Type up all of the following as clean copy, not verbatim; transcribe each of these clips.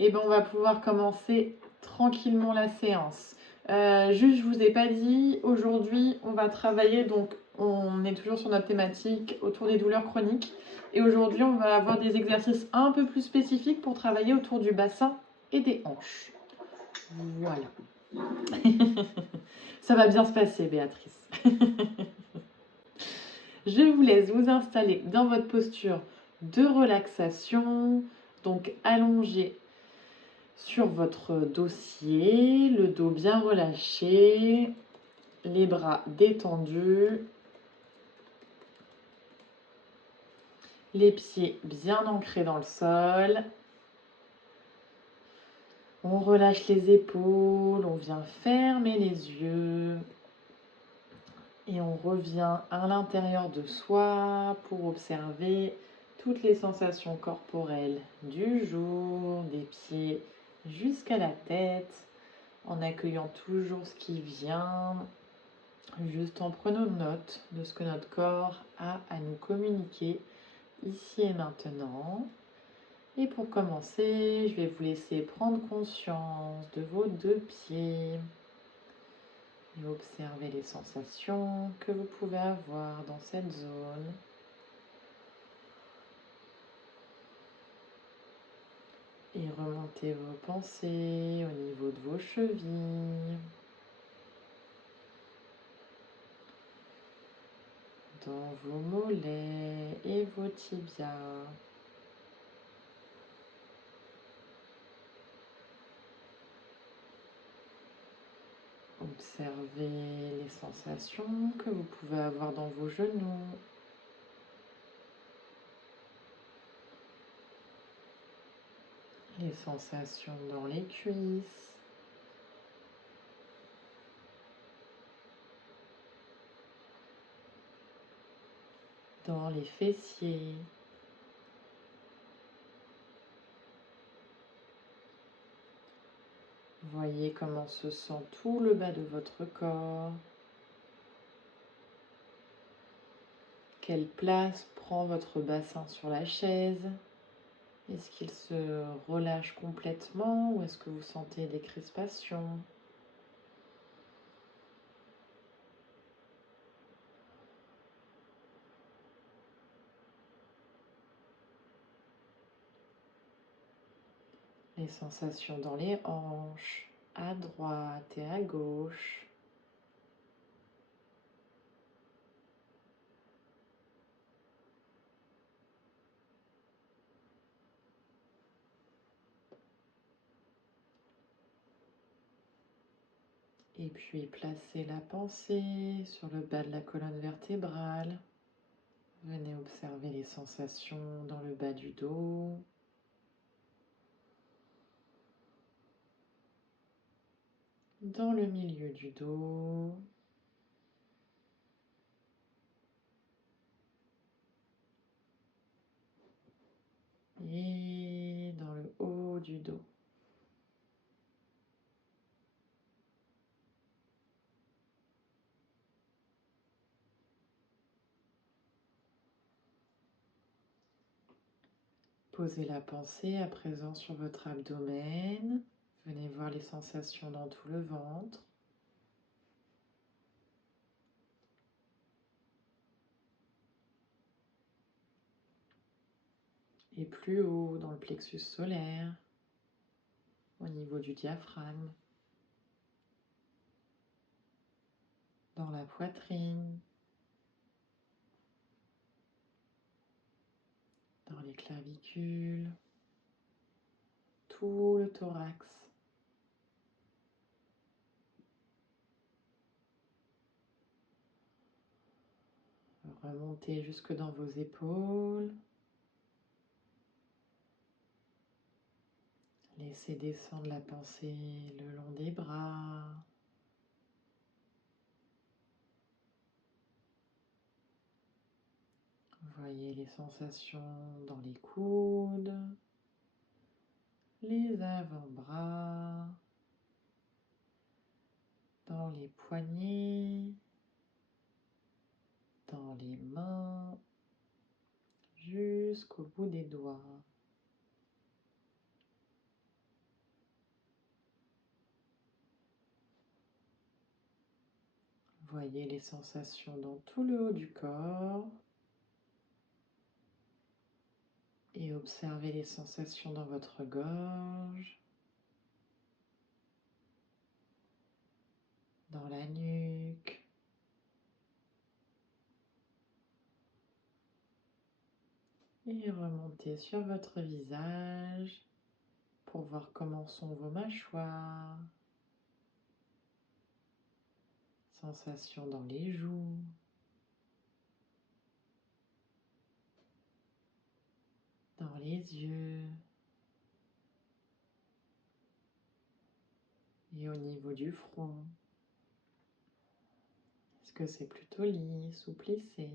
Et ben on va pouvoir commencer tranquillement la séance. Juste, je vous ai pas dit, aujourd'hui, on va travailler, donc on est toujours sur notre thématique autour des douleurs chroniques. Et aujourd'hui, on va avoir des exercices un peu plus spécifiques pour travailler autour du bassin et des hanches. Voilà. Ça va bien se passer, Béatrice. Je vous laisse vous installer dans votre posture de relaxation, donc allongé sur votre dossier, le dos bien relâché, les bras détendus, les pieds bien ancrés dans le sol. On relâche les épaules, on vient fermer les yeux et on revient à l'intérieur de soi pour observer toutes les sensations corporelles du jour, des pieds jusqu'à la tête, en accueillant toujours ce qui vient, juste en prenant note de ce que notre corps a à nous communiquer ici et maintenant. Et pour commencer, je vais vous laisser prendre conscience de vos deux pieds et observer les sensations que vous pouvez avoir dans cette zone. Et remontez vos pensées au niveau de vos chevilles, dans vos mollets et vos tibias. Observez les sensations que vous pouvez avoir dans vos genoux. Les sensations dans les cuisses. Dans les fessiers. Voyez comment se sent tout le bas de votre corps. Quelle place prend votre bassin sur la chaise? Est-ce qu'il se relâche complètement ou est-ce que vous sentez des crispations? Les sensations dans les hanches, à droite et à gauche. Et puis placez la pensée sur le bas de la colonne vertébrale. Venez observer les sensations dans le bas du dos. Dans le milieu du dos. Et dans le haut du dos. Posez la pensée à présent sur votre abdomen. Venez voir les sensations dans tout le ventre. Et plus haut dans le plexus solaire, au niveau du diaphragme, dans la poitrine, dans les clavicules, tout le thorax. Remontez jusque dans vos épaules. Laissez descendre la pensée le long des bras. Voyez les sensations dans les coudes, les avant-bras, dans les poignets, dans les mains, jusqu'au bout des doigts. Voyez les sensations dans tout le haut du corps. Et observez les sensations dans votre gorge, dans la nuque. Et remontez sur votre visage pour voir comment sont vos mâchoires. Sensations dans les joues. Dans les yeux. Et au niveau du front. Est-ce que c'est plutôt lisse ou plissé?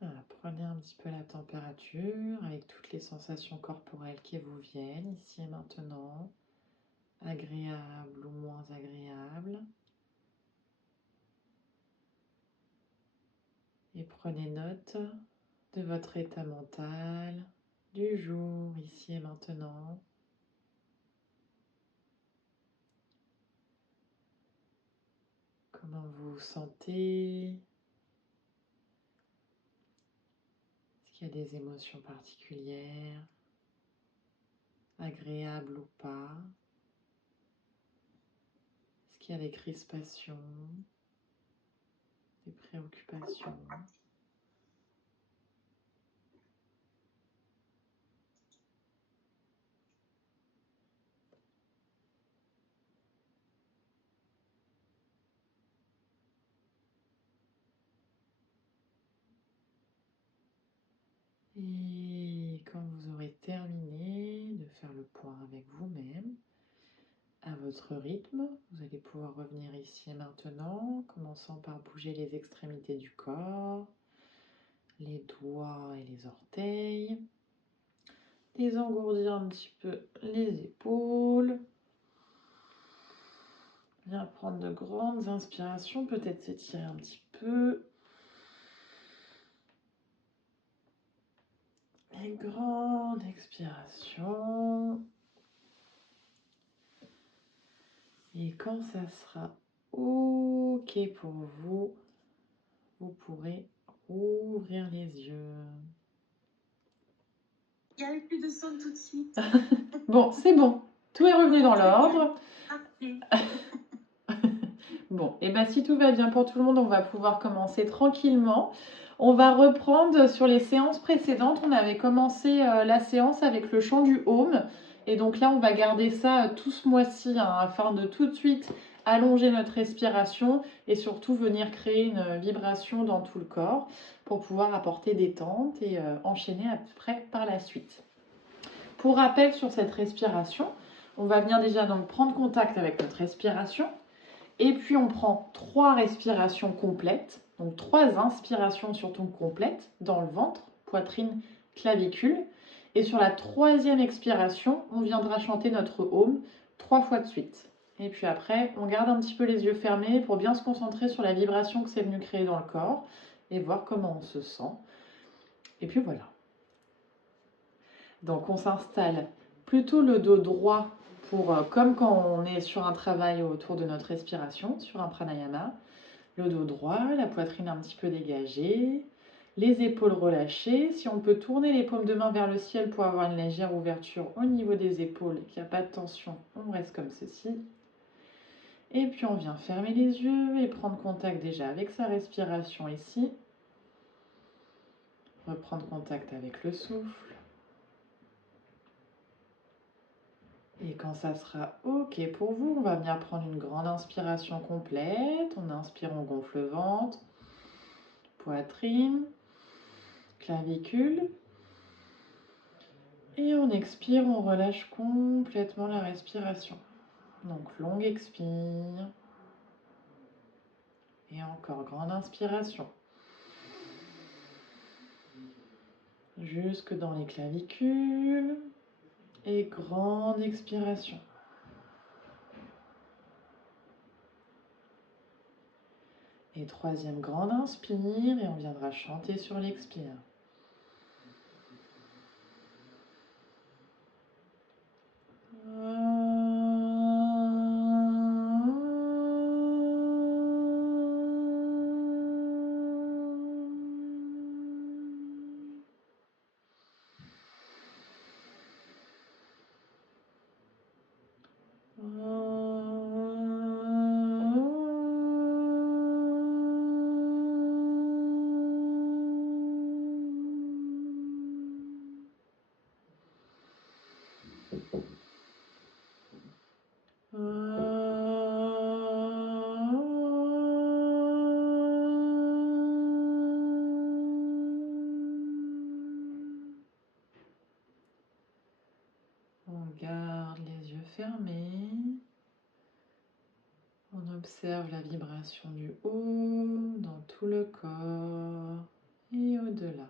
Voilà, prenez un petit peu la température avec toutes les sensations corporelles qui vous viennent ici et maintenant, agréables ou moins agréables. Et prenez note de votre état mental du jour, ici et maintenant. Comment vous vous sentez? Est-ce qu'il y a des émotions particulières, agréables ou pas? Est-ce qu'il y a des crispations, des préoccupations? Et quand vous aurez terminé de faire le point avec vous-même, à votre rythme, vous allez pouvoir revenir ici et maintenant, commençant par bouger les extrémités du corps, les doigts et les orteils, désengourdir un petit peu les épaules, bien prendre de grandes inspirations, peut-être s'étirer un petit peu. Et grande expiration. Et quand ça sera OK pour vous, vous pourrez ouvrir les yeux. Il n'y avait plus de son tout de suite. Bon, c'est bon. Tout est revenu dans Très bien. l'ordre. Parfait. Bon, et bien si tout va bien pour tout le monde, on va pouvoir commencer tranquillement. On va reprendre sur les séances précédentes. On avait commencé la séance avec le chant du home. Et donc là, on va garder ça tout ce mois-ci, hein, afin de tout de suite allonger notre respiration et surtout venir créer une vibration dans tout le corps pour pouvoir apporter détente et enchaîner après par la suite. Pour rappel sur cette respiration, on va venir déjà donc prendre contact avec notre respiration. Et puis on prend 3 respirations complètes, donc 3 inspirations surtout complètes dans le ventre, poitrine, clavicule. Et sur la 3e expiration, on viendra chanter notre home 3 fois de suite. Et puis après, on garde un petit peu les yeux fermés pour bien se concentrer sur la vibration que c'est venu créer dans le corps et voir comment on se sent. Et puis voilà. Donc on s'installe plutôt le dos droit pour, comme quand on est sur un travail autour de notre respiration, sur un pranayama. Le dos droit, la poitrine un petit peu dégagée, les épaules relâchées. Si on peut tourner les paumes de main vers le ciel pour avoir une légère ouverture au niveau des épaules et qu'il n'y a pas de tension, on reste comme ceci. Et puis on vient fermer les yeux et prendre contact déjà avec sa respiration ici. Reprendre contact avec le souffle. Et quand ça sera OK pour vous, on va venir prendre une grande inspiration complète. On inspire, on gonfle le ventre, poitrine, clavicule. Et on expire, on relâche complètement la respiration. Donc longue expire. Et encore grande inspiration. Jusque dans les clavicules. Et grande expiration. Et 3e grande inspire et on viendra chanter sur l'expire. fermer. On observe la vibration du haut dans tout le corps et au-delà.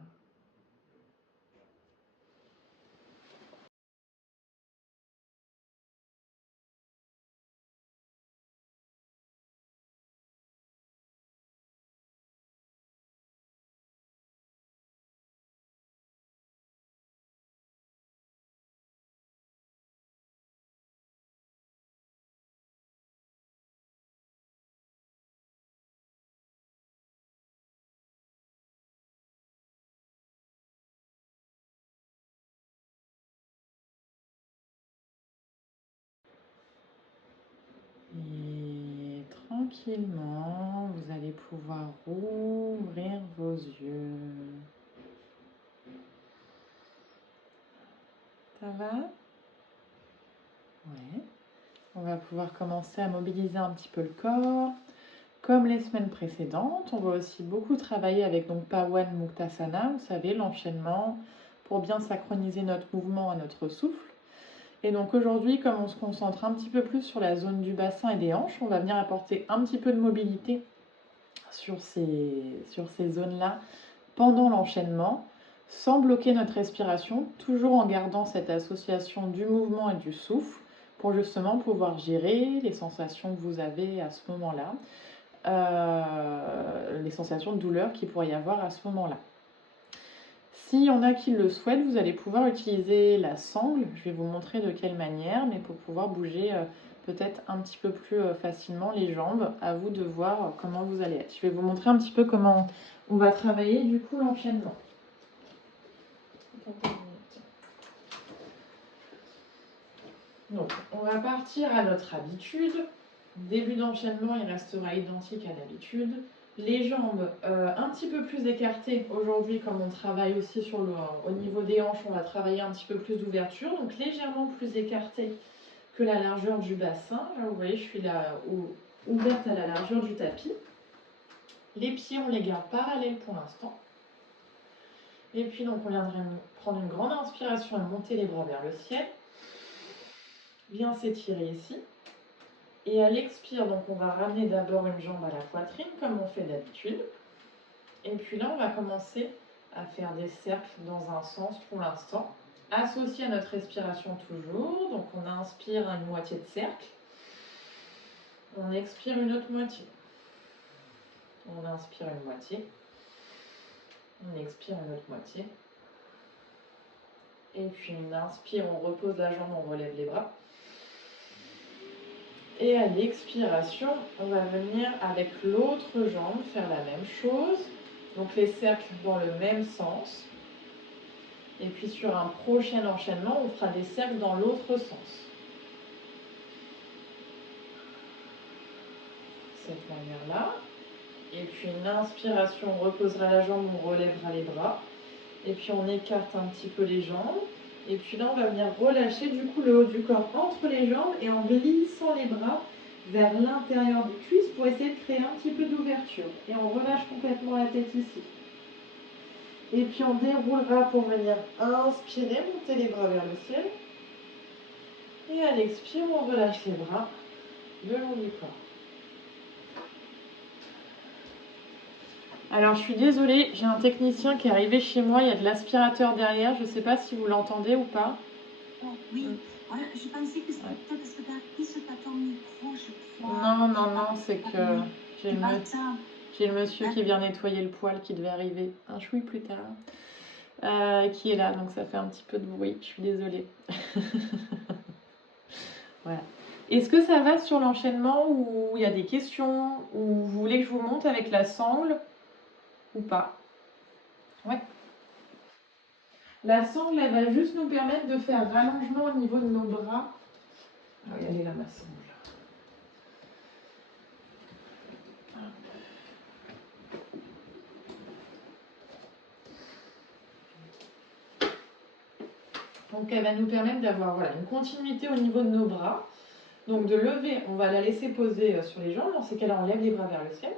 Et tranquillement, vous allez pouvoir rouvrir vos yeux. Ça va? Ouais. On va pouvoir commencer à mobiliser un petit peu le corps. Comme les semaines précédentes, on va aussi beaucoup travailler avec donc Pawan Muktasana, vous savez, l'enchaînement, pour bien synchroniser notre mouvement à notre souffle. Et donc aujourd'hui, comme on se concentre un petit peu plus sur la zone du bassin et des hanches, on va venir apporter un petit peu de mobilité sur ces zones-là pendant l'enchaînement, sans bloquer notre respiration, toujours en gardant cette association du mouvement et du souffle, pour justement pouvoir gérer les sensations que vous avez à ce moment-là, les sensations de douleur qu'il pourrait y avoir à ce moment-là. S'il y en a qui le souhaitent, vous allez pouvoir utiliser la sangle. Je vais vous montrer de quelle manière, mais pour pouvoir bouger peut-être un petit peu plus facilement les jambes. À vous de voir comment vous allez être. Je vais vous montrer un petit peu comment on va travailler du coup l'enchaînement. Donc, on va partir à notre habitude. Début d'enchaînement, il restera identique à d'habitude. Les jambes un petit peu plus écartées. Aujourd'hui, comme on travaille aussi au niveau des hanches, on va travailler un petit peu plus d'ouverture. Donc légèrement plus écartées que la largeur du bassin. Là, vous voyez, je suis là ouverte à la largeur du tapis. Les pieds, on les garde parallèles pour l'instant. Et puis, donc, on viendrait prendre une grande inspiration et monter les bras vers le ciel. Bien s'étirer ici. Et à l'expire, donc on va ramener d'abord une jambe à la poitrine comme on fait d'habitude. Et puis là, on va commencer à faire des cercles dans un sens pour l'instant, associé à notre respiration toujours. Donc on inspire une moitié de cercle, on expire une autre moitié. On inspire une moitié, on expire une autre moitié. Et puis on inspire, on repose la jambe, on relève les bras. Et à l'expiration, on va venir avec l'autre jambe faire la même chose. Donc les cercles dans le même sens. Et puis sur un prochain enchaînement, on fera des cercles dans l'autre sens. Cette manière-là. Et puis une inspiration, on reposera la jambe, on relèvera les bras. Et puis on écarte un petit peu les jambes. Et puis là, on va venir relâcher du coup le haut du corps entre les jambes et en glissant les bras vers l'intérieur des cuisses pour essayer de créer un petit peu d'ouverture. Et on relâche complètement la tête ici. Et puis on déroulera pour venir inspirer, monter les bras vers le ciel. Et à l'expire, on relâche les bras le long du corps. Alors je suis désolée, j'ai un technicien qui est arrivé chez moi, il y a de l'aspirateur derrière, je ne sais pas si vous l'entendez ou pas. Oh, oui, voilà, je pensais que c'était peut-être parce que tu as appris sur ton micro, je crois. Non, c'est que j'ai le monsieur qui vient nettoyer le poêle qui devait arriver un chouï plus tard, qui est là, donc ça fait un petit peu de bruit, je suis désolée. Voilà. Est-ce que ça va sur l'enchaînement ou il y a des questions ou vous voulez que je vous monte avec la sangle ou pas? Ouais. La sangle, elle va juste nous permettre de faire rallongement au niveau de nos bras. Ah oui, elle est là, ma sangle. Donc elle va nous permettre d'avoir une continuité au niveau de nos bras. Donc de lever, on va la laisser poser sur les jambes. Dans ces cas-là, on lève les bras vers le ciel.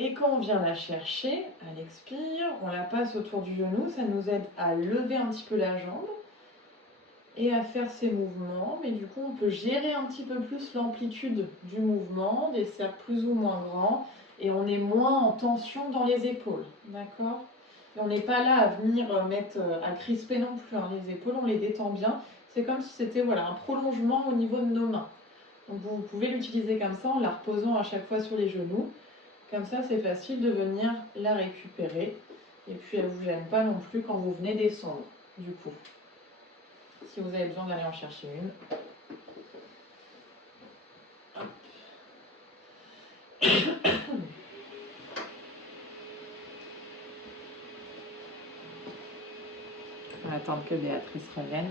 Et quand on vient la chercher, à l'expire, on la passe autour du genou. Ça nous aide à lever un petit peu la jambe. et à faire ces mouvements. Mais du coup, on peut gérer un petit peu plus l'amplitude du mouvement, des cercles plus ou moins grands, et on est moins en tension dans les épaules. D'accord ? Et on n'est pas là à venir à crisper non plus. Hein. Les épaules, on les détend bien. C'est comme si c'était voilà, un prolongement au niveau de nos mains. Donc vous pouvez l'utiliser comme ça en la reposant à chaque fois sur les genoux. Comme ça, c'est facile de venir la récupérer. Et puis, elle ne vous gêne pas non plus quand vous venez descendre, du coup. Si vous avez besoin d'aller en chercher une. On va attendre que Béatrice revienne.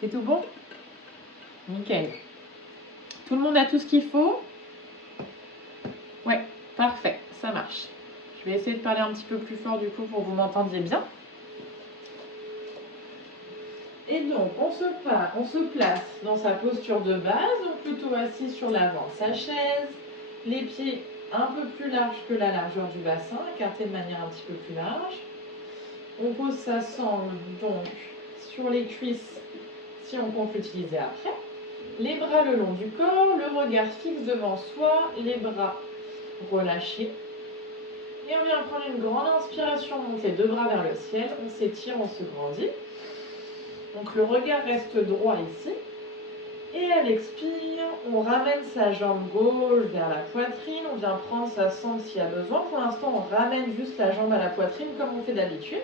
C'est tout bon? Nickel. Tout le monde a tout ce qu'il faut? Ouais, parfait, ça marche. Je vais essayer de parler un petit peu plus fort du coup pour que vous m'entendiez bien. Et donc, on se place dans sa posture de base, donc plutôt assis sur l'avant de sa chaise, les pieds un peu plus larges que la largeur du bassin, écartés de manière un petit peu plus large. On pose sa sangle donc sur les cuisses si on compte l'utiliser après. Les bras le long du corps, le regard fixe devant soi, les bras relâchés. Et on vient prendre une grande inspiration, on monte les deux bras vers le ciel, on s'étire, on se grandit. Donc le regard reste droit ici. Et à l'expire, on ramène sa jambe gauche vers la poitrine, on vient prendre sa sangle s'il y a besoin. Pour l'instant, on ramène juste la jambe à la poitrine comme on fait d'habitude.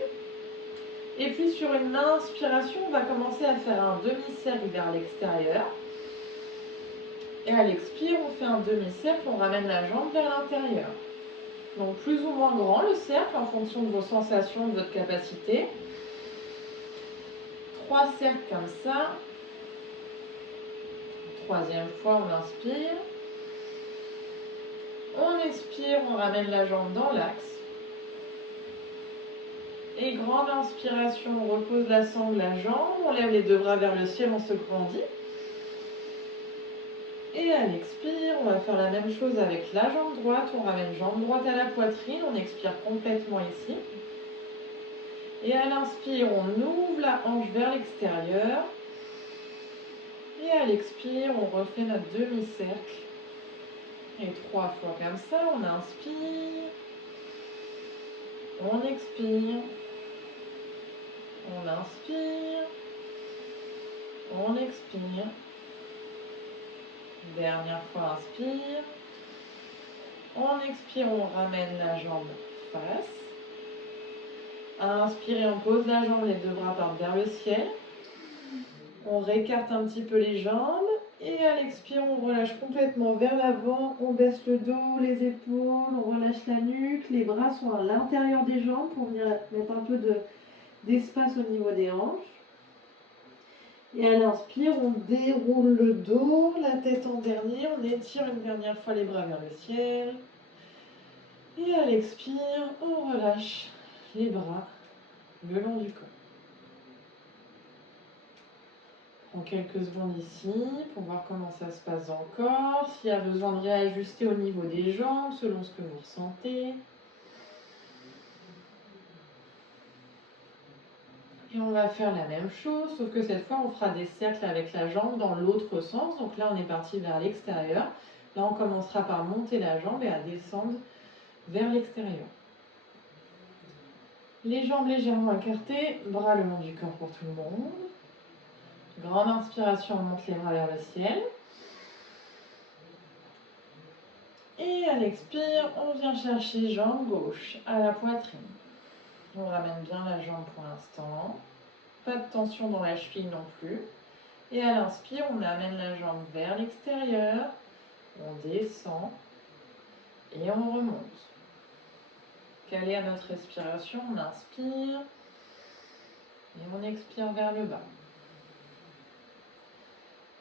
Et puis sur une inspiration, on va commencer à faire un demi-cercle vers l'extérieur. Et à l'expire, on fait un demi-cercle, on ramène la jambe vers l'intérieur. Donc plus ou moins grand le cercle en fonction de vos sensations, de votre capacité. 3 cercles comme ça. Troisième fois, on inspire. On expire, on ramène la jambe dans l'axe. Et grande inspiration, on repose la sangle, la jambe, on lève les deux bras vers le ciel, on se grandit. Et à l'expire, on va faire la même chose avec la jambe droite, on ramène jambe droite à la poitrine, on expire complètement ici. Et à l'inspire, on ouvre la hanche vers l'extérieur. Et à l'expire, on refait notre demi-cercle. Et 3 fois comme ça, on inspire, on expire, on inspire, on expire. Dernière fois, inspire. On expire, on ramène la jambe face. À inspirer, on pose la jambe, les deux bras partent vers le ciel. On réécarte un petit peu les jambes. Et à l'expire, on relâche complètement vers l'avant. On baisse le dos, les épaules, on relâche la nuque. Les bras sont à l'intérieur des jambes pour venir mettre un peu d'espace au niveau des hanches. Et à l'inspire, on déroule le dos, la tête en dernier. On étire une dernière fois les bras vers le ciel. Et à l'expire, on relâche les bras le long du corps. Prends quelques secondes ici pour voir comment ça se passe dans le corps. S'il y a besoin de réajuster au niveau des jambes, selon ce que vous ressentez. Et on va faire la même chose, sauf que cette fois, on fera des cercles avec la jambe dans l'autre sens. Donc là, on est parti vers l'extérieur. Là, on commencera par monter la jambe et à descendre vers l'extérieur. Les jambes légèrement écartées, bras le long du corps pour tout le monde. Grande inspiration, on monte les bras vers le ciel. Et à l'expire, on vient chercher jambe gauche à la poitrine. On ramène bien la jambe pour l'instant. Pas de tension dans la cheville non plus. Et à l'inspire, on amène la jambe vers l'extérieur. On descend et on remonte. Calé à notre respiration, on inspire et on expire vers le bas.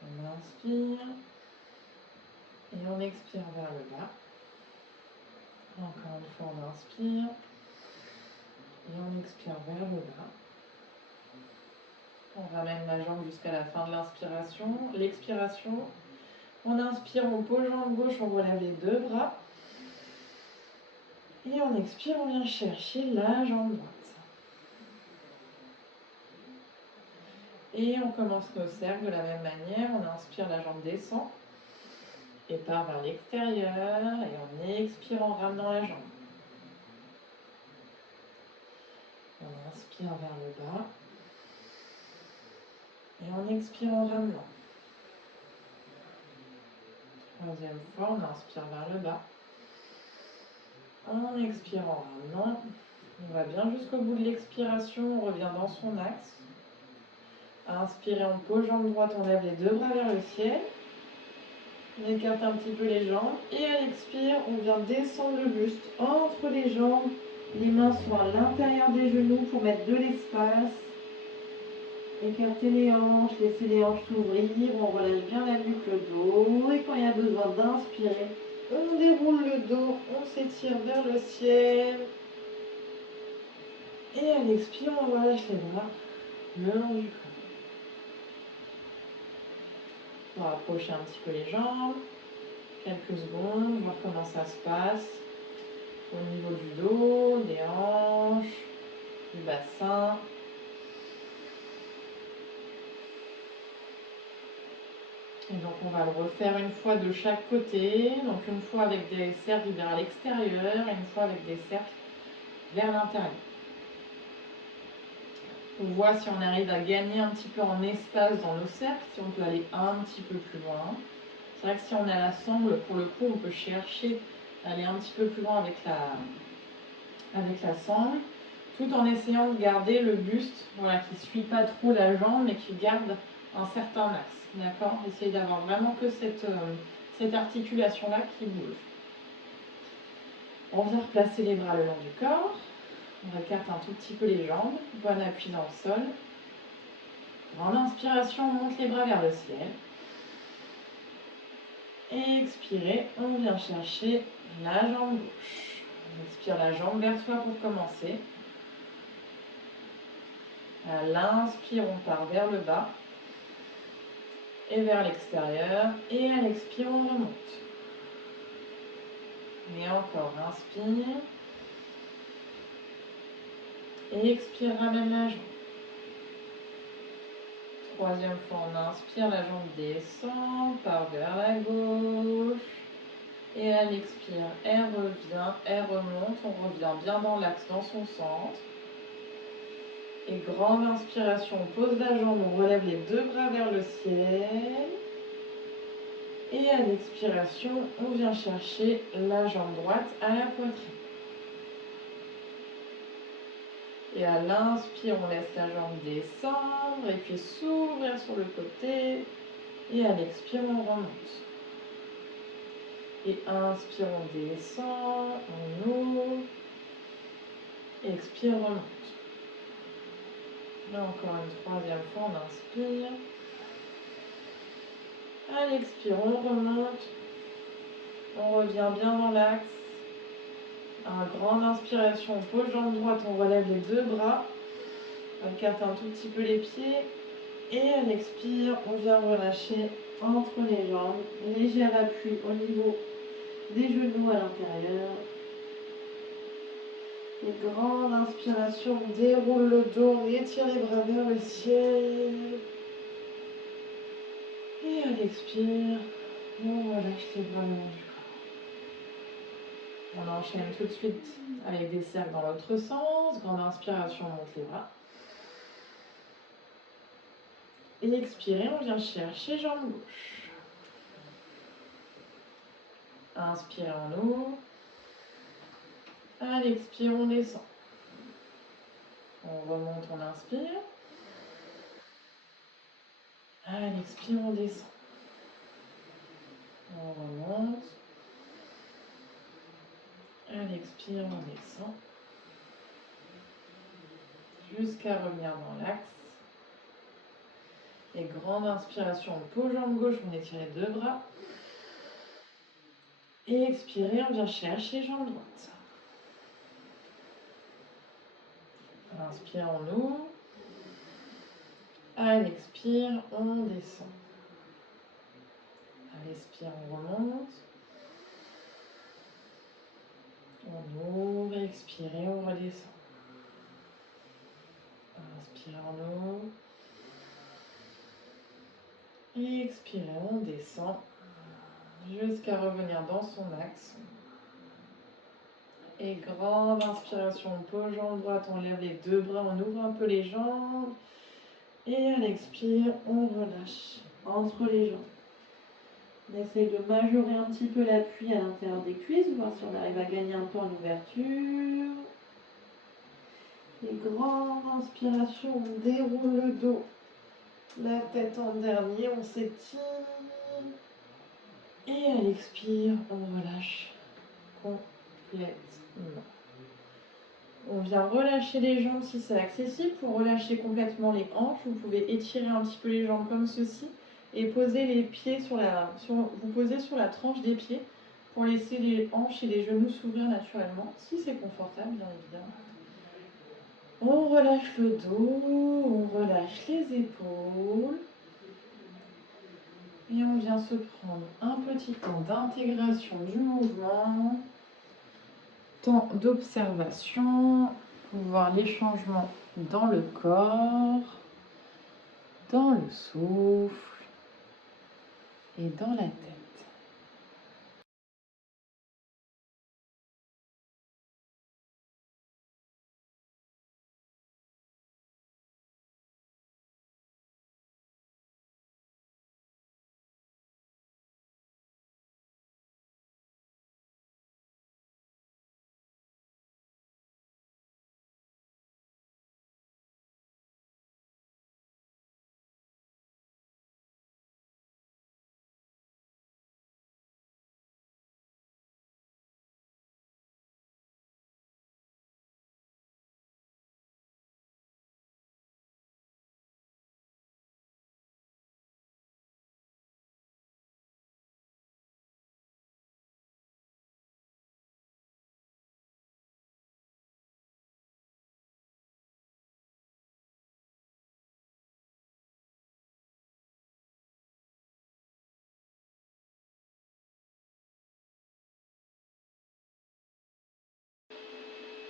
On inspire et on expire vers le bas. Encore une fois, on inspire et on expire vers le bas. On ramène la jambe jusqu'à la fin de l'inspiration. L'expiration, on inspire, on pose jambe gauche, on relève les deux bras. Et on expire, on vient chercher la jambe droite. Et on commence nos cercles de la même manière. On inspire, la jambe descend et part vers l'extérieur. Et on expire en ramenant la jambe. On inspire vers le bas. Et on expire en ramenant. Troisième fois, on inspire vers le bas. On expire en ramenant. On va bien jusqu'au bout de l'expiration. On revient dans son axe. Inspirez, on pose jambe droite, on lève les deux bras vers le ciel. On écarte un petit peu les jambes. Et à l'expire, on vient descendre le buste entre les jambes. Les mains sont à l'intérieur des genoux pour mettre de l'espace. Écartez les hanches, laissez les hanches s'ouvrir. On relâche bien la nuque, le dos. Et quand il y a besoin d'inspirer, on déroule le dos, on s'étire vers le ciel. Et à l'expire, on relâche les bras le long du corps. On va approcher un petit peu les jambes. Quelques secondes, voir comment ça se passe. Au niveau du dos, des hanches, du bassin. Et donc on va le refaire une fois de chaque côté. Donc une fois avec des cercles vers l'extérieur et une fois avec des cercles vers l'intérieur. On voit si on arrive à gagner un petit peu en espace dans nos cercles, si on peut aller un petit peu plus loin. C'est vrai que si on a la sangle, pour le coup, on peut chercher à aller un petit peu plus loin avec la sangle, tout en essayant de garder le buste, voilà, qui ne suit pas trop la jambe, mais qui garde un certain axe. D'accord ? Essayez d'avoir vraiment que cette articulation-là qui bouge. On vient replacer les bras le long du corps. On écarte un tout petit peu les jambes. Bon appui dans le sol. Grande inspiration, on monte les bras vers le ciel. Et expirez, on vient chercher la jambe gauche. On expire la jambe vers soi pour commencer. À l'inspire, on part vers le bas et vers l'extérieur. Et à l'expire, on remonte. Et encore, inspire. Et expire, ramène la jambe. Troisième fois, on inspire, la jambe descend, part vers la gauche. Et à l'expire, elle revient, elle remonte. On revient bien dans l'axe, dans son centre. Et grande inspiration, on pose la jambe, on relève les deux bras vers le ciel. Et à l'expiration, on vient chercher la jambe droite à la poitrine. Et à l'inspire, on laisse la jambe descendre et puis s'ouvrir sur le côté. Et à l'expire, on remonte. Et inspire, on descend, on ouvre. Expire, remonte. Et encore une troisième fois, on inspire. À l'expire, on remonte. On revient bien dans l'axe. En grande inspiration, on pose jambe droite, on relève les deux bras. On écarte un tout petit peu les pieds. Et à l'expire, on vient relâcher entre les jambes. Léger appui au niveau des genoux à l'intérieur. Et grande inspiration, on déroule le dos, on étire les bras vers le ciel. Et à l'expire, on relâche les bras le long du corps. On enchaîne tout de suite avec des cercles dans l'autre sens. Grande inspiration, on monte les bras. Et expirez, on vient chercher jambe gauche. Inspire, on ouvre. À l'expire, on descend. On remonte, on inspire. À l'expire, on descend. On remonte. À l'expire, on descend. Jusqu'à revenir dans l'axe. Et grande inspiration, on pose jambe gauche, on étire les deux bras. Et expirez, on vient chercher jambe droite. Inspire, on ouvre. À l'expire, on descend. À l'expire, on remonte. On ouvre. expire et on redescend. Inspire en haut. Et expire, on descend jusqu'à revenir dans son axe. Et grande inspiration, on pose jambe droite, on lève les deux bras, on ouvre un peu les jambes. Et à l'expire, on relâche entre les jambes. On essaye de majorer un petit peu l'appui à l'intérieur des cuisses, voir si on arrive à gagner un peu en ouverture. Et grande inspiration, on déroule le dos. La tête en dernier, on s'étire. Et à l'expire, on relâche complètement. On vient relâcher les jambes si c'est accessible. Pour relâcher complètement les hanches, vous pouvez étirer un petit peu les jambes comme ceci et poser les pieds vous posez sur la tranche des pieds pour laisser les hanches et les genoux s'ouvrir naturellement, si c'est confortable bien évidemment. On relâche le dos, on relâche les épaules. Et on vient se prendre un petit temps d'intégration du mouvement, temps d'observation, pour voir les changements dans le corps, dans le souffle et dans la tête.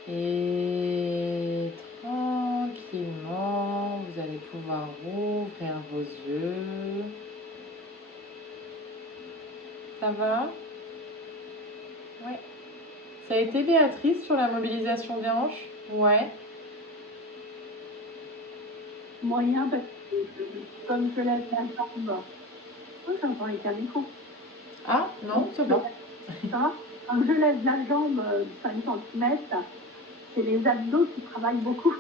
Et tranquillement, vous allez pouvoir rouvrir vos yeux. Ça va? Ouais. Ça a été Béatrice sur la mobilisation des hanches? Ouais. Moyen, parce que comme je lève la jambe, j'entends les cabinets. Ah, non, c'est bon. Ça, quand je lève la jambe 5 cm, c'est les abdos qui travaillent beaucoup.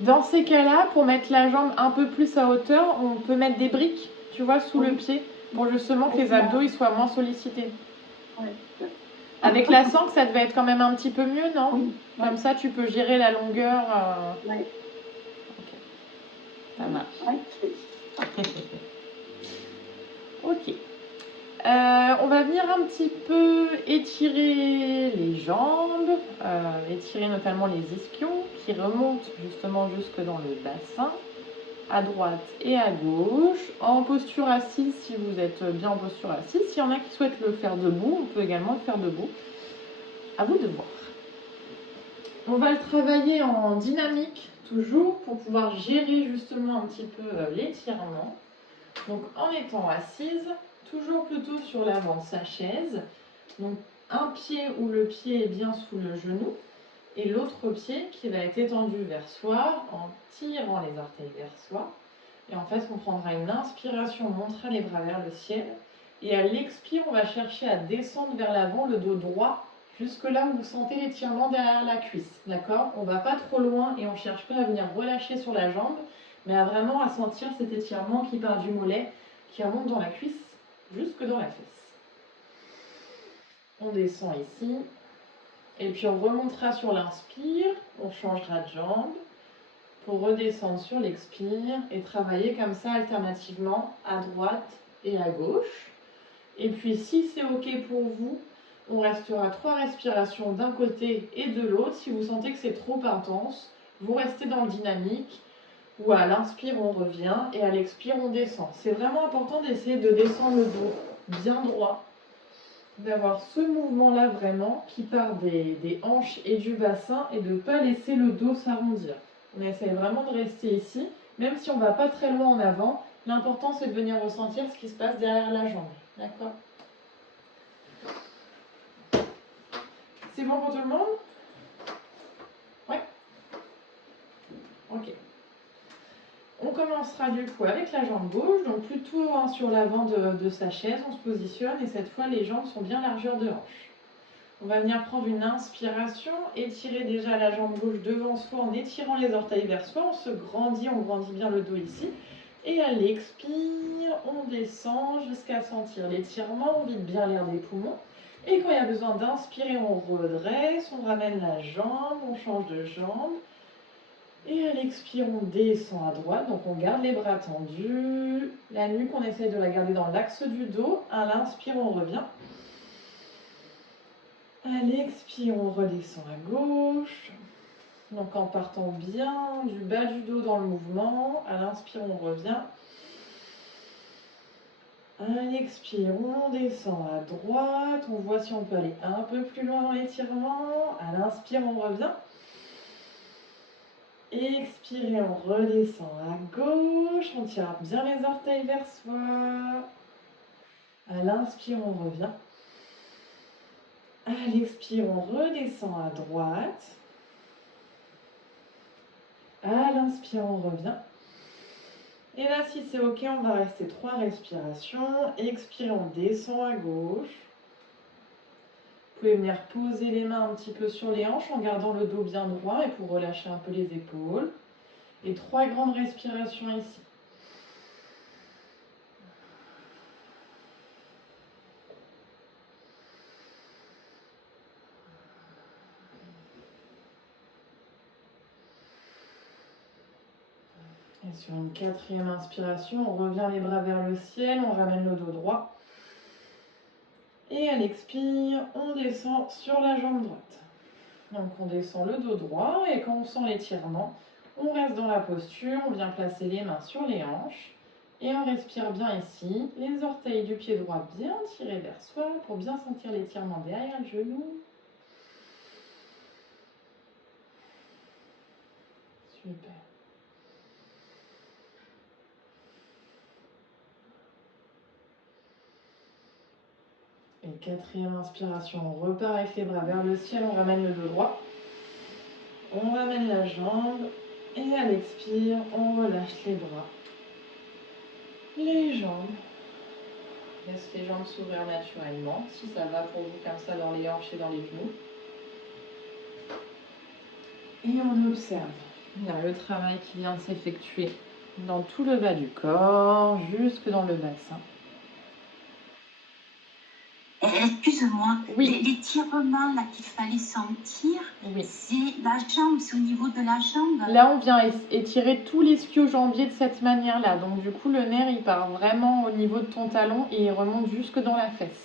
Dans ces cas-là, pour mettre la jambe un peu plus à hauteur, on peut mettre des briques, tu vois, sous le pied, pour justement que les abdos ils soient moins sollicités. Ouais. Avec la sangle, ça devait être quand même un petit peu mieux, non? Oui. Comme ça, tu peux gérer la longueur. Ouais. Ok. Ça marche. Ouais. Ok. On va venir un petit peu étirer les jambes, étirer notamment les ischions qui remontent justement jusque dans le bassin, à droite et à gauche, en posture assise si vous êtes bien en posture assise. S'il y en a qui souhaitent le faire debout, on peut également le faire debout. À vous de voir. On va le travailler en dynamique toujours pour pouvoir gérer justement un petit peu l'étirement. Donc en étant assise, toujours plutôt sur l'avant de sa chaise. Donc un pied où le pied est bien sous le genou et l'autre pied qui va être étendu vers soi en tirant les orteils vers soi. Et en fait, on prendra une inspiration, on montera les bras vers le ciel. Et à l'expire, on va chercher à descendre vers l'avant, le dos droit, jusque là où vous sentez l'étirement derrière la cuisse. D'accord? On ne va pas trop loin et on ne cherche pas à venir relâcher sur la jambe, mais à vraiment sentir cet étirement qui part du mollet, qui remonte dans la cuisse, jusque dans la fesse. On descend ici. Et puis on remontera sur l'inspire, on changera de jambe pour redescendre sur l'expire et travailler comme ça alternativement à droite et à gauche. Et puis si c'est ok pour vous, on restera 3 respirations d'un côté et de l'autre. Si vous sentez que c'est trop intense, vous restez dans le dynamique ou à l'inspire on revient et à l'expire on descend. C'est vraiment important d'essayer de descendre le dos bien droit d'avoir ce mouvement-là vraiment qui part des hanches et du bassin et de ne pas laisser le dos s'arrondir. On essaye vraiment de rester ici, même si on ne va pas très loin en avant. L'important, c'est de venir ressentir ce qui se passe derrière la jambe. D'accord? C'est bon pour tout le monde? Ouais? Ok. On commencera du coup avec la jambe gauche, donc plutôt sur l'avant de sa chaise, on se positionne et cette fois les jambes sont bien largeur de hanche. On va venir prendre une inspiration, étirer déjà la jambe gauche devant soi en étirant les orteils vers soi, on grandit bien le dos ici. Et à l'expire, on descend jusqu'à sentir l'étirement, on vide bien l'air des poumons. Et quand il y a besoin d'inspirer, on redresse, on ramène la jambe, on change de jambe. Et à l'expire, on descend à droite, donc on garde les bras tendus. La nuque, on essaye de la garder dans l'axe du dos. À l'inspire, on revient. À l'expire, on redescend à gauche. Donc en partant bien du bas du dos dans le mouvement. À l'inspire, on revient. À l'expire, on descend à droite. On voit si on peut aller un peu plus loin dans l'étirement. À l'inspire, on revient. Expirez, on redescend à gauche, on tire bien les orteils vers soi. À l'inspire, on revient. À l'expire, on redescend à droite. À l'inspire, on revient. Et là, si c'est ok, on va rester 3 respirations. Expirez, on descend à gauche. Vous pouvez venir poser les mains un petit peu sur les hanches en gardant le dos bien droit et pour relâcher un peu les épaules. Et 3 grandes respirations ici. Et sur une 4e inspiration, on revient les bras vers le ciel, on ramène le dos droit. Et à l'expire, on descend sur la jambe droite. Donc on descend le dos droit et quand on sent l'étirement, on reste dans la posture, on vient placer les mains sur les hanches. Et on respire bien ici, les orteils du pied droit bien tirés vers soi pour bien sentir l'étirement derrière le genou. Super. Et 4e inspiration, on repart avec les bras vers le ciel, on ramène le dos droit. On ramène la jambe et à l'expire, on relâche les bras, les jambes. Laisse les jambes s'ouvrir naturellement, si ça va pour vous comme ça dans les hanches et dans les genoux. Et on observe le travail qui vient de s'effectuer dans tout le bas du corps, jusque dans le bassin. Excuse-moi, Oui. l'étirement là qu'il fallait sentir, Oui. c'est la jambe, c'est au niveau de la jambe. Là, on vient étirer tout l'ischio-jambier de cette manière-là. Donc, du coup, le nerf, il part vraiment au niveau de ton talon et il remonte jusque dans la fesse.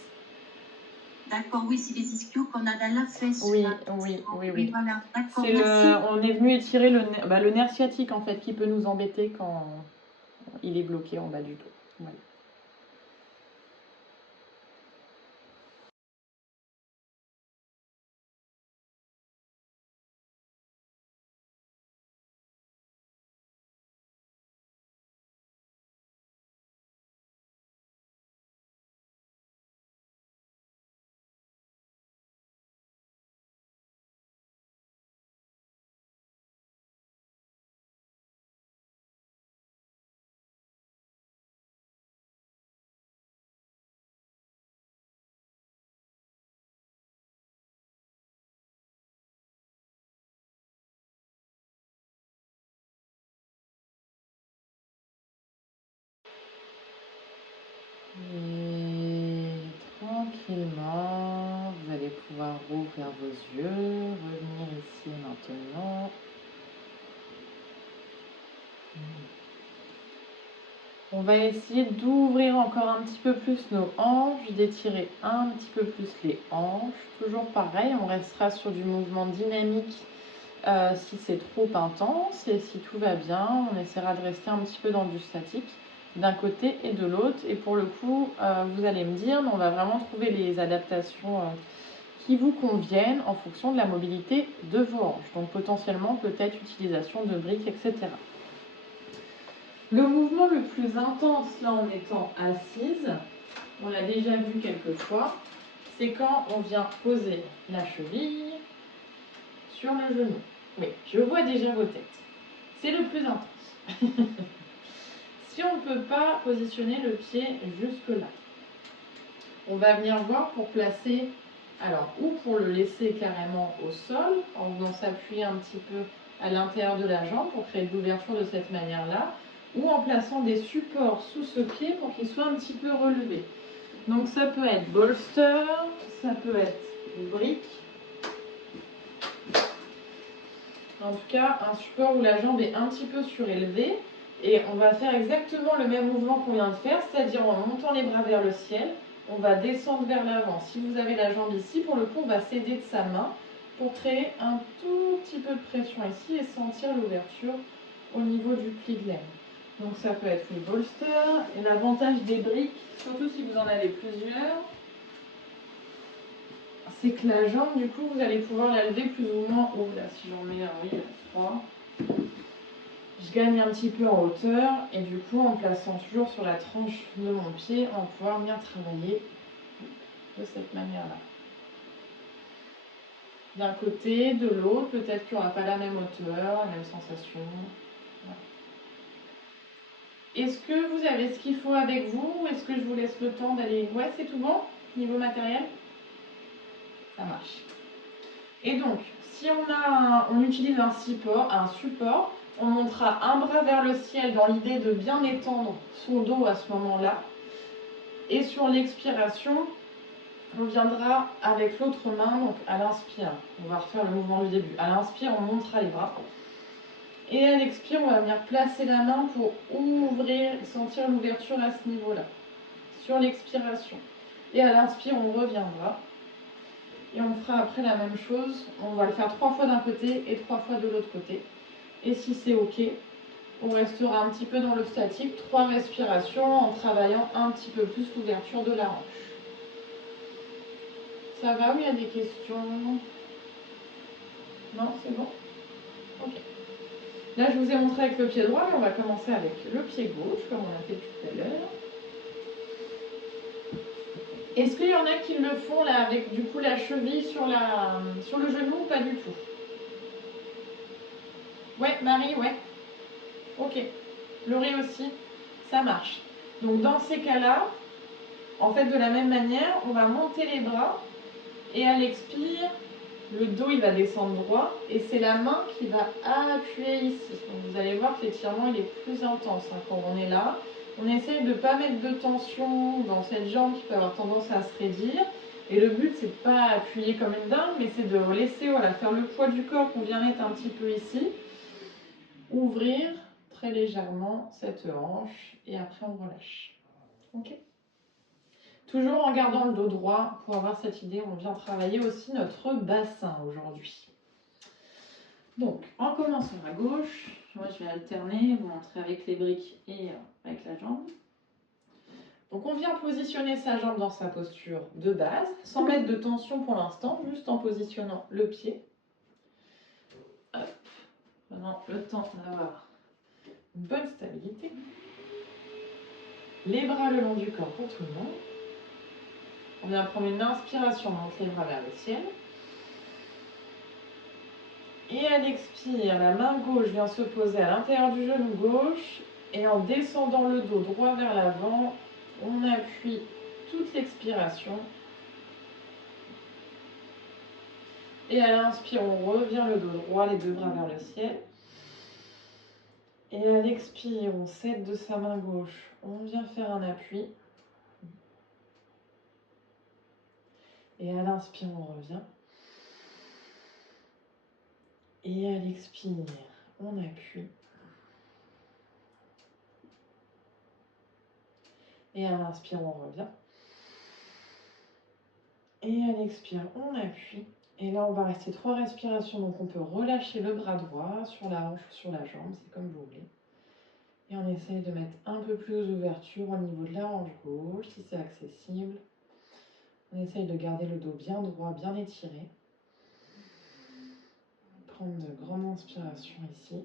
D'accord, oui, c'est les ischios qu'on a dans la fesse. Oui, là. oui. Voilà, d'accord, C'est on est venu étirer le nerf sciatique, en fait, qui peut nous embêter quand il est bloqué en bas du dos. Voilà. Et tranquillement, vous allez pouvoir rouvrir vos yeux, revenir ici maintenant. On va essayer d'ouvrir encore un petit peu plus nos hanches, d'étirer un petit peu plus les hanches. Toujours pareil, on restera sur du mouvement dynamique si c'est trop intense et si tout va bien, on essaiera de rester un petit peu dans du statique. d'un côté et de l'autre. Et pour le coup, vous allez me dire, mais on va vraiment trouver les adaptations qui vous conviennent en fonction de la mobilité de vos hanches. Donc potentiellement, peut-être utilisation de briques, etc. Le mouvement le plus intense, là, en étant assise, on l'a déjà vu quelques fois, c'est quand on vient poser la cheville sur le genou. Oui, je vois déjà vos têtes. C'est le plus intense. Si on ne peut pas positionner le pied jusque là, on va venir voir pour placer, alors, ou pour le laisser carrément au sol, en venant s'appuyer un petit peu à l'intérieur de la jambe pour créer de l'ouverture de cette manière-là, ou en plaçant des supports sous ce pied pour qu'il soit un petit peu relevé. Donc ça peut être bolster, ça peut être brique. En tout cas, un support où la jambe est un petit peu surélevée. Et on va faire exactement le même mouvement qu'on vient de faire, c'est-à-dire en montant les bras vers le ciel, on va descendre vers l'avant. Si vous avez la jambe ici, pour le coup, on va s'aider de sa main pour créer un tout petit peu de pression ici et sentir l'ouverture au niveau du pli de l'aine. Donc ça peut être une bolster. Et l'avantage des briques, surtout si vous en avez plusieurs, c'est que la jambe, du coup, vous allez pouvoir la lever plus ou moins haut. Là, si j'en mets, oui, 3. Je gagne un petit peu en hauteur et du coup, en plaçant toujours sur la tranche de mon pied, on va pouvoir bien travailler de cette manière-là. D'un côté, de l'autre, peut-être qu'il n'y aura pas la même hauteur, la même sensation. Voilà. Est-ce que vous avez ce qu'il faut avec vous ou est-ce que je vous laisse le temps d'aller... Ouais, c'est tout bon? Niveau matériel? Ça marche. Et donc, si on utilise un support, on montera un bras vers le ciel dans l'idée de bien étendre son dos à ce moment-là. Et sur l'expiration, on viendra avec l'autre main, donc à l'inspire. On va refaire le mouvement du début. À l'inspire, on montera les bras. Et à l'expire, on va venir placer la main pour ouvrir, sentir l'ouverture à ce niveau-là. Sur l'expiration. Et à l'inspire, on reviendra. Et on fera après la même chose. On va le faire 3 fois d'un côté et 3 fois de l'autre côté. Et si c'est OK, on restera un petit peu dans le statique. 3 respirations en travaillant un petit peu plus l'ouverture de la hanche. Ça va ou il y a des questions? Non, c'est bon? Ok. Là, je vous ai montré avec le pied droit, mais on va commencer avec le pied gauche, comme on a fait tout à l'heure. Est-ce qu'il y en a qui le font là, avec du coup la cheville sur le genou ou pas du tout? Ouais, Marie, ouais. Ok. Laurie aussi, ça marche. Donc dans ces cas-là, en fait de la même manière, on va monter les bras et à l'expire, le dos il va descendre droit et c'est la main qui va appuyer ici. Donc vous allez voir que l'étirement il est plus intense quand on est là. On essaye de ne pas mettre de tension dans cette jambe qui peut avoir tendance à se raidir. Et le but c'est de ne pas appuyer comme une dingue, mais c'est de laisser faire le poids du corps qu'on vient mettre un petit peu ici. Ouvrir très légèrement cette hanche et après on relâche. Ok. Toujours en gardant le dos droit pour avoir cette idée, on vient travailler aussi notre bassin aujourd'hui. Donc, en commençant à gauche, moi je vais alterner, vous montrer avec les briques et avec la jambe. Donc on vient positionner sa jambe dans sa posture de base, sans mettre de tension pour l'instant, juste en positionnant le pied. Hop. Maintenant, le temps d'avoir une bonne stabilité. Les bras le long du corps pour tout le monde. On vient prendre une inspiration, on monte les bras vers le ciel. Et à l'expire, la main gauche vient se poser à l'intérieur du genou gauche. Et en descendant le dos droit vers l'avant, on appuie toute l'expiration. Et à l'inspire, on revient le dos droit, les deux bras vers le ciel. Et à l'expire, on s'aide de sa main gauche. On vient faire un appui. Et à l'inspire, on revient. Et à l'expire, on appuie. Et à l'inspire, on revient. Et à l'expire, on appuie. Et là, on va rester 3 respirations. Donc, on peut relâcher le bras droit sur la hanche ou sur la jambe. C'est comme vous voulez. Et on essaye de mettre un peu plus d'ouverture au niveau de la hanche gauche, si c'est accessible. On essaye de garder le dos bien droit, bien étiré. Prendre de grandes inspirations ici.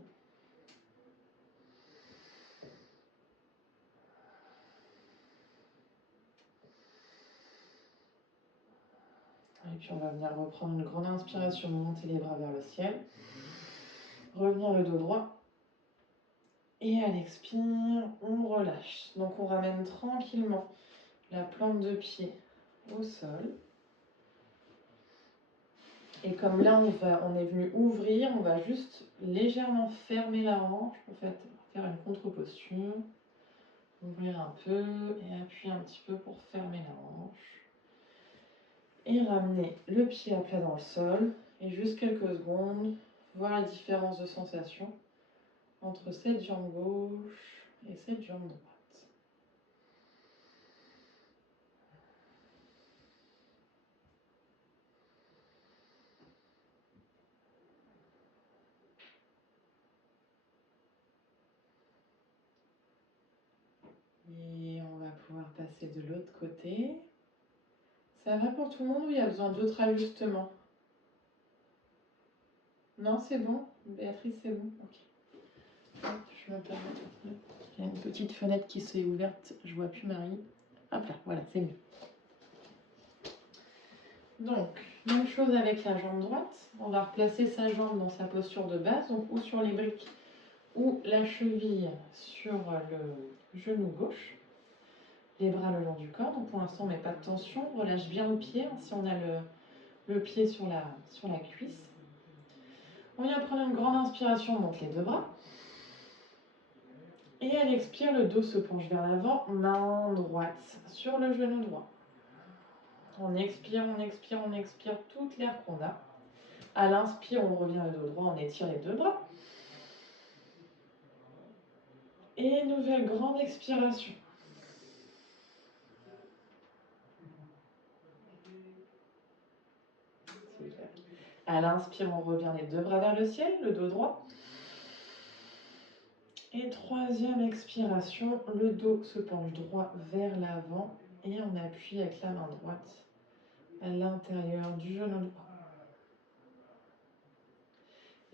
Et puis on va venir reprendre une grande inspiration, monter les bras vers le ciel. Revenir le dos droit. Et à l'expire, on relâche. Donc on ramène tranquillement la plante de pied au sol. Et comme là on est venu ouvrir, on va juste légèrement fermer la hanche, en fait, faire une contre-posture. Ouvrir un peu et appuyer un petit peu pour fermer la hanche. Et ramener le pied à plat dans le sol. Et juste quelques secondes, voir la différence de sensation entre cette jambe gauche et cette jambe droite. Et on va pouvoir passer de l'autre côté. Ça va pour tout le monde ou il y a besoin d'autres ajustements? Non, c'est bon? Béatrice, c'est bon? Ok. Hop, je me permets. Il y a une petite fenêtre qui s'est ouverte. Je vois plus Marie. Hop là, voilà, c'est mieux. Donc, même chose avec la jambe droite. On va replacer sa jambe dans sa posture de base, donc ou sur les briques ou la cheville sur le genou gauche. Les bras le long du corps. Donc pour l'instant, on ne met pas de tension. On relâche bien le pied, hein, si on a le pied sur la cuisse. On vient prendre une grande inspiration, on monte les deux bras. Et à l'expire, le dos se penche vers l'avant, main droite sur le genou droit. On expire, on expire, on expire toute l'air qu'on a. À l'inspire, on revient le dos droit, on étire les deux bras. Et nouvelle grande expiration. Super. À l'inspire, on revient les deux bras vers le ciel, le dos droit. Et troisième expiration, le dos se penche droit vers l'avant et on appuie avec la main droite à l'intérieur du genou droit.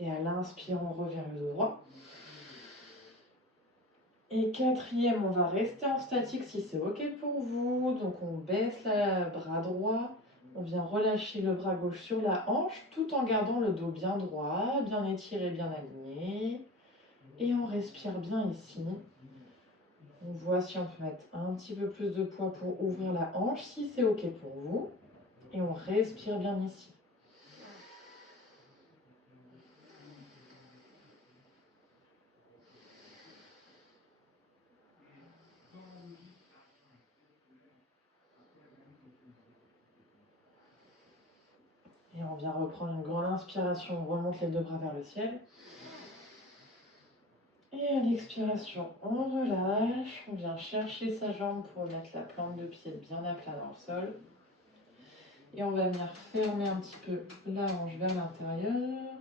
Et à l'inspire, on revient le dos droit. Et quatrième, on va rester en statique si c'est ok pour vous. Donc on baisse le bras droit. On vient relâcher le bras gauche sur la hanche tout en gardant le dos bien droit, bien étiré, bien aligné. Et on respire bien ici. On voit si on peut mettre un petit peu plus de poids pour ouvrir la hanche, si c'est ok pour vous. Et on respire bien ici. Et on vient reprendre une grande inspiration, on remonte les deux bras vers le ciel. Et à l'expiration, on relâche, on vient chercher sa jambe pour mettre la plante de pied bien à plat dans le sol. Et on va venir fermer un petit peu la hanche vers l'intérieur.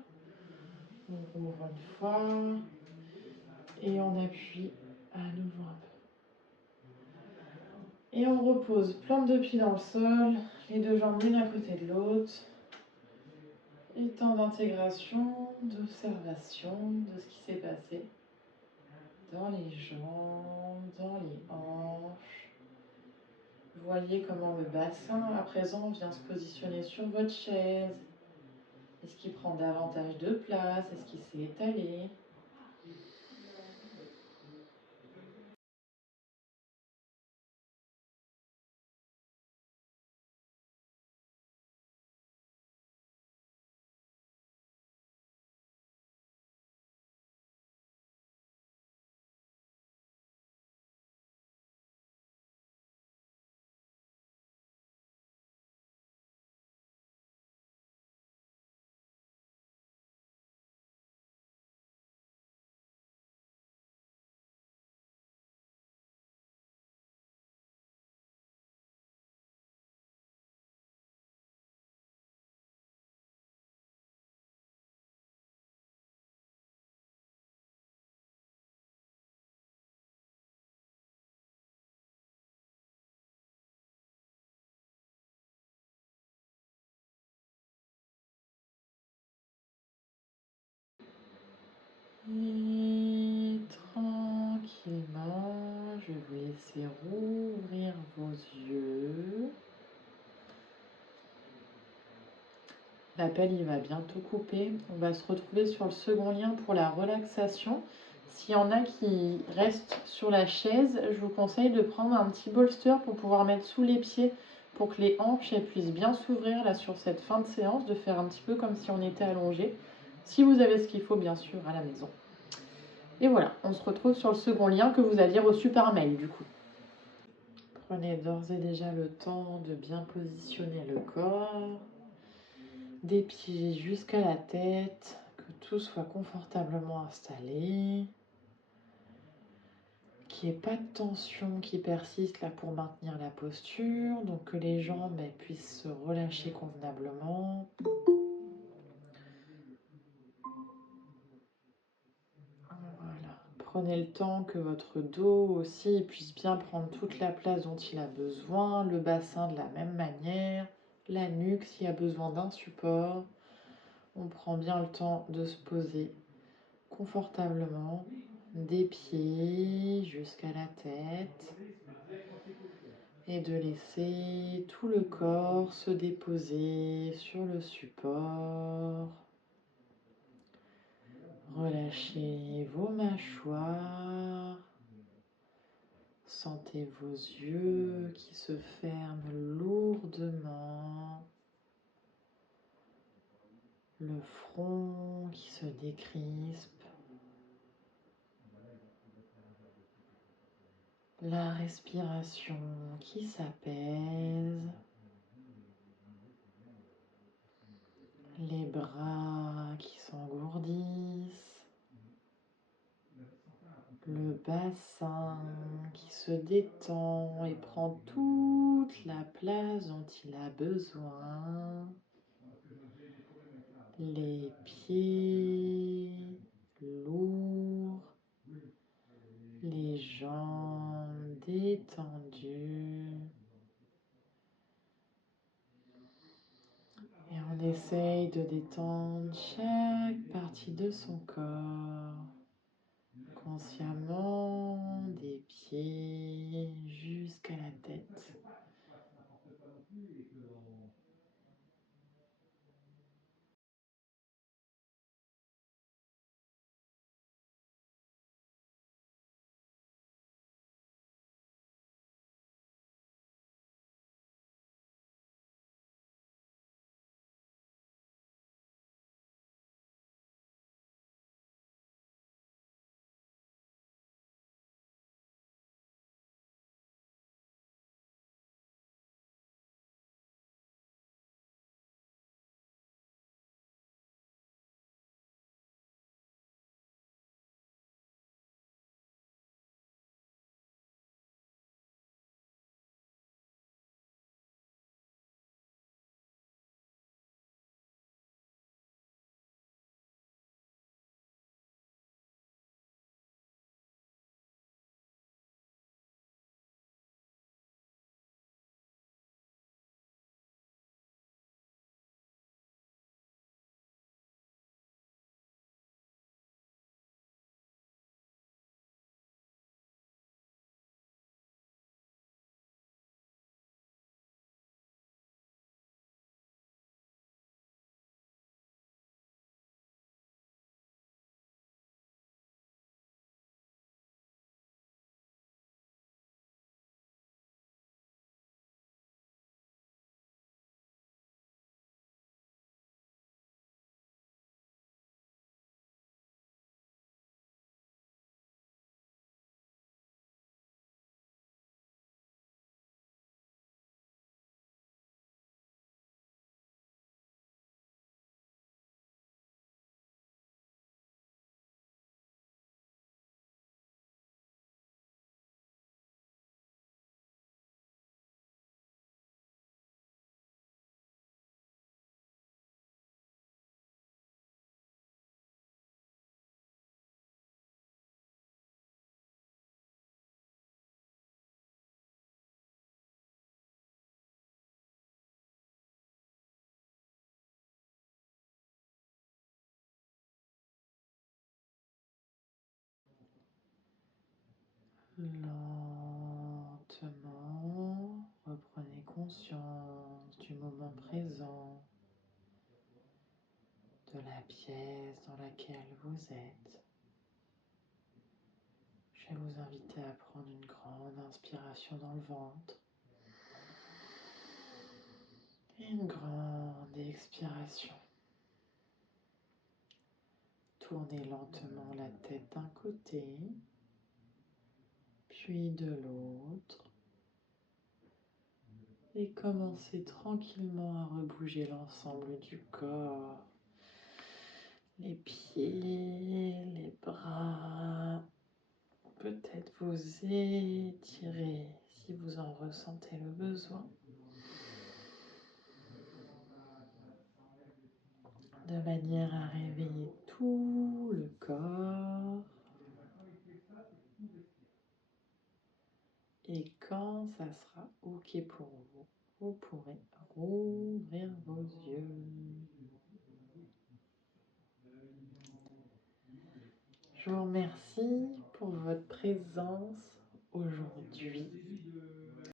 On rouvre une fois. Et on appuie à nouveau un peu. Et on repose plante de pied dans le sol, les deux jambes l'une à côté de l'autre. Et temps d'intégration, d'observation de ce qui s'est passé dans les jambes, dans les hanches. Voyez comment le bassin à présent vient se positionner sur votre chaise. Est-ce qu'il prend davantage de place? Est-ce qu'il s'est étalé? Et tranquillement, je vais vous laisser rouvrir vos yeux. L'appel, il va bientôt couper. On va se retrouver sur le second lien pour la relaxation. S'il y en a qui restent sur la chaise, je vous conseille de prendre un petit bolster pour pouvoir mettre sous les pieds pour que les hanches elles puissent bien s'ouvrir là sur cette fin de séance, de faire un petit peu comme si on était allongé. Si vous avez ce qu'il faut, bien sûr, à la maison. Et voilà, on se retrouve sur le second lien que vous aviez reçu par mail du coup. Prenez d'ores et déjà le temps de bien positionner le corps, des pieds jusqu'à la tête, que tout soit confortablement installé, qu'il n'y ait pas de tension qui persiste là pour maintenir la posture, donc que les jambes puissent se relâcher convenablement. Voilà. Prenez le temps que votre dos aussi puisse bien prendre toute la place dont il a besoin, le bassin de la même manière, la nuque s'il y a besoin d'un support. On prend bien le temps de se poser confortablement, des pieds jusqu'à la tête, et de laisser tout le corps se déposer sur le support. Relâchez vos mâchoires. Sentez vos yeux qui se ferment lourdement. Le front qui se décrispe. La respiration qui s'apaise. Les bras qui s'engourdissent. Le bassin qui se détend et prend toute la place dont il a besoin. Les pieds lourds, les jambes détendues. Et on essaye de détendre chaque partie de son corps, consciemment, des pieds jusqu'à la tête. Lentement, reprenez conscience du moment présent, de la pièce dans laquelle vous êtes. Je vais vous inviter à prendre une grande inspiration dans le ventre et une grande expiration. Tournez lentement la tête d'un côté, puis de l'autre. Et commencez tranquillement à rebouger l'ensemble du corps. Les pieds, les bras. Peut-être vous étirer si vous en ressentez le besoin. De manière à réveiller tout le corps. Et quand ça sera OK pour vous, vous pourrez rouvrir vos yeux. Je vous remercie pour votre présence aujourd'hui.